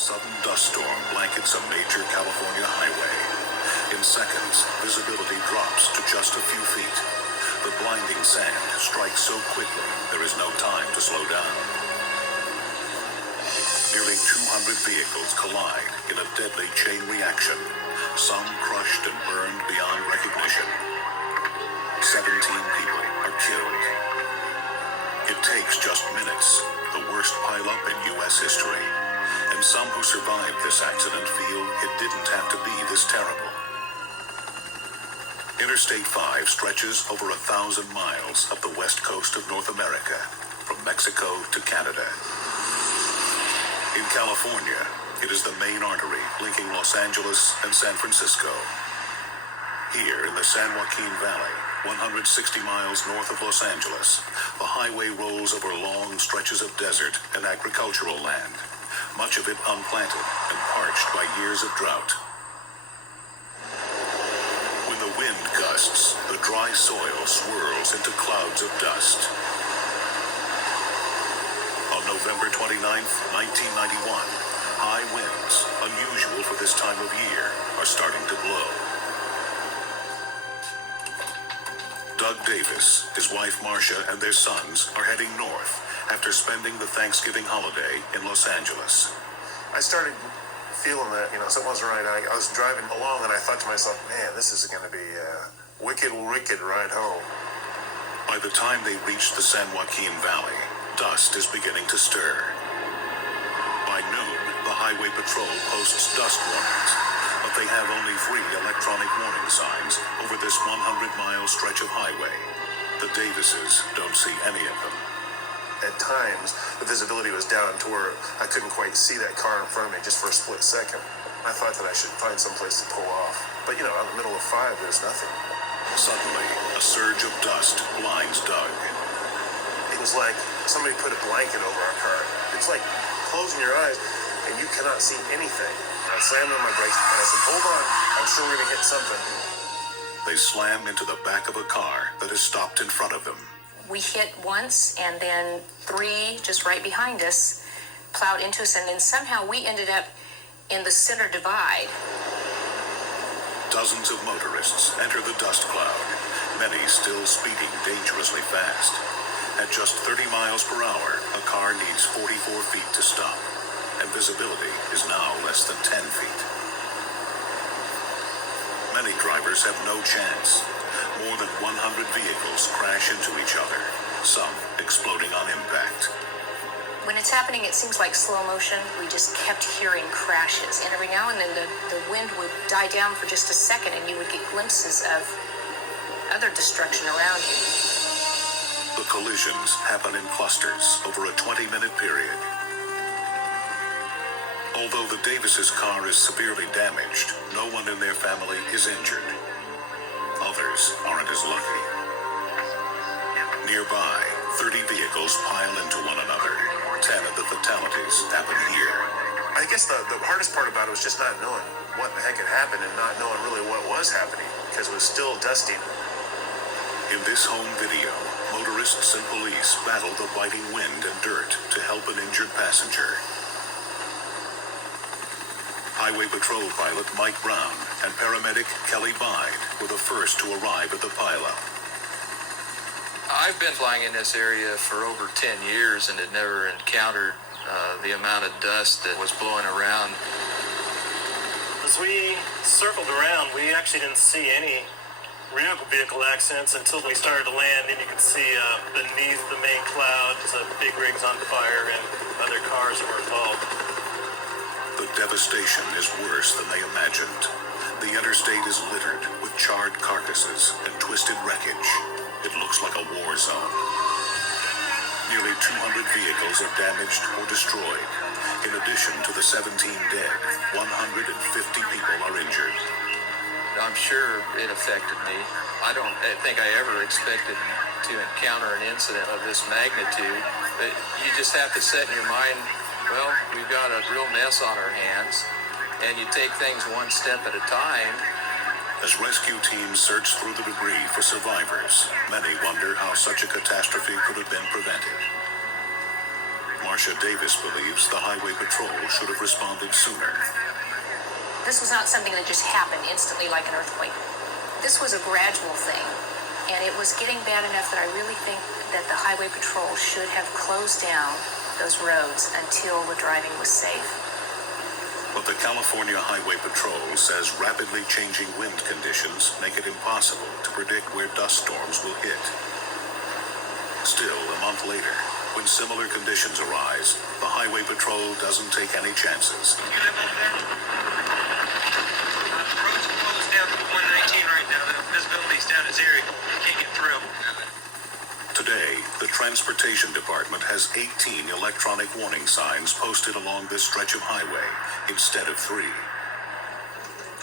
sudden dust storm blankets a major California highway. In seconds, visibility drops to just a few feet. The blinding sand strikes so quickly, there is no time to slow down. Nearly 200 vehicles collide in a deadly chain reaction, some crushed and burned beyond recognition. 17 people are killed. It takes just minutes, the worst pileup in U.S. history. And some who survived this accident feel it didn't have to be this terrible. Interstate-5 stretches over 1,000 miles up the west coast of North America, from Mexico to Canada. In California, it is the main artery linking Los Angeles and San Francisco. Here in the San Joaquin Valley, 160 miles north of Los Angeles, the highway rolls over long stretches of desert and agricultural land, much of it unplanted and parched by years of drought. When the wind gusts, the dry soil swirls into clouds of dust. On November 29, 1991, high winds, unusual for this time of year, are starting to blow. Doug Davis, his wife Marcia, and their sons are heading north after spending the Thanksgiving holiday in Los Angeles. I started feeling that, something wasn't right. I was driving along and I thought to myself, man, this is going to be a wicked ride home. By the time they reach the San Joaquin Valley, dust is beginning to stir. By noon, the Highway Patrol posts dust warnings, but they have only 3 electronic warning signs over this 100-mile stretch of highway. The Davises don't see any of them. At times, the visibility was down to where I couldn't quite see that car in front of me just for a split second. I thought that I should find some place to pull off. But, out in the middle of 5, there's nothing. Suddenly, a surge of dust blinds Doug. It was like somebody put a blanket over our car. It's like closing your eyes and you cannot see anything. I slammed on my brakes and I said, hold on, I'm sure we're going to hit something. They slam into the back of a car that is stopped in front of them. We hit once, and then 3 just right behind us plowed into us, and then somehow we ended up in the center divide. Dozens of motorists enter the dust cloud, many still speeding dangerously fast. At just 30 miles per hour, a car needs 44 feet to stop, and visibility is now less than 10 feet. Many drivers have no chance. More than 100 vehicles crash into each other, some exploding on impact. When it's happening, it seems like slow motion. We just kept hearing crashes, and every now and then the wind would die down for just a second, and you would get glimpses of other destruction around you. The collisions happen in clusters over a 20-minute period. Although the Davises' car is severely damaged, no one in their family is injured. Others aren't as lucky. Nearby, 30 vehicles pile into one another. 10 of the fatalities happen here. I guess the hardest part about it was just not knowing what the heck had happened and not knowing really what was happening because it was still dusty. In this home video, motorists and police battle the biting wind and dirt to help an injured passenger. Highway Patrol pilot Mike Brown and paramedic Kelly Bide were the first to arrive at the pileup. I've been flying in this area for over 10 years and had never encountered the amount of dust that was blowing around. As we circled around, we actually didn't see any real vehicle accidents until we started to land, and you could see beneath the main cloud, big rigs on fire and other cars that were involved. The devastation is worse than they imagined. The interstate is littered with charred carcasses and twisted wreckage. It looks like a war zone. Nearly 200 vehicles are damaged or destroyed. In addition to the 17 dead, 150 people are injured. I'm sure it affected me. I don't think I ever expected to encounter an incident of this magnitude. But you just have to set in your mind, well, we've got a real mess on our hands, and you take things one step at a time. As rescue teams search through the debris for survivors, many wonder how such a catastrophe could have been prevented. Marcia Davis believes the Highway Patrol should have responded responded sooner. This was not something that just happened instantly like an earthquake. This was a gradual thing, and it was getting bad enough that I really think that the Highway Patrol should have closed down those roads until the driving was safe. But the California Highway Patrol says rapidly changing wind conditions make it impossible to predict where dust storms will hit. Still, a month later, when similar conditions arise, the Highway Patrol doesn't take any chances. The road's closed down to 119 right now. The visibility's down to zero. You can't get through. Today, the Transportation Department has 18 electronic warning signs posted along this stretch of highway instead of 3.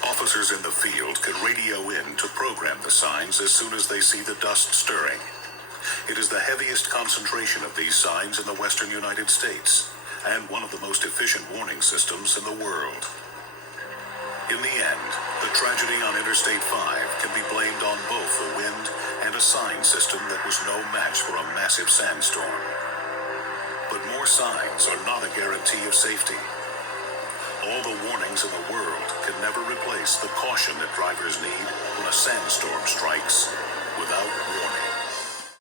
Officers in the field can radio in to program the signs as soon as they see the dust stirring. It is the heaviest concentration of these signs in the western United States, and one of the most efficient warning systems in the world. In the end, the tragedy on Interstate-5 can be blamed on both the wind and a sign system that was no match for a massive sandstorm. But more signs are not a guarantee of safety. All the warnings in the world can never replace the caution that drivers need when a sandstorm strikes without warning.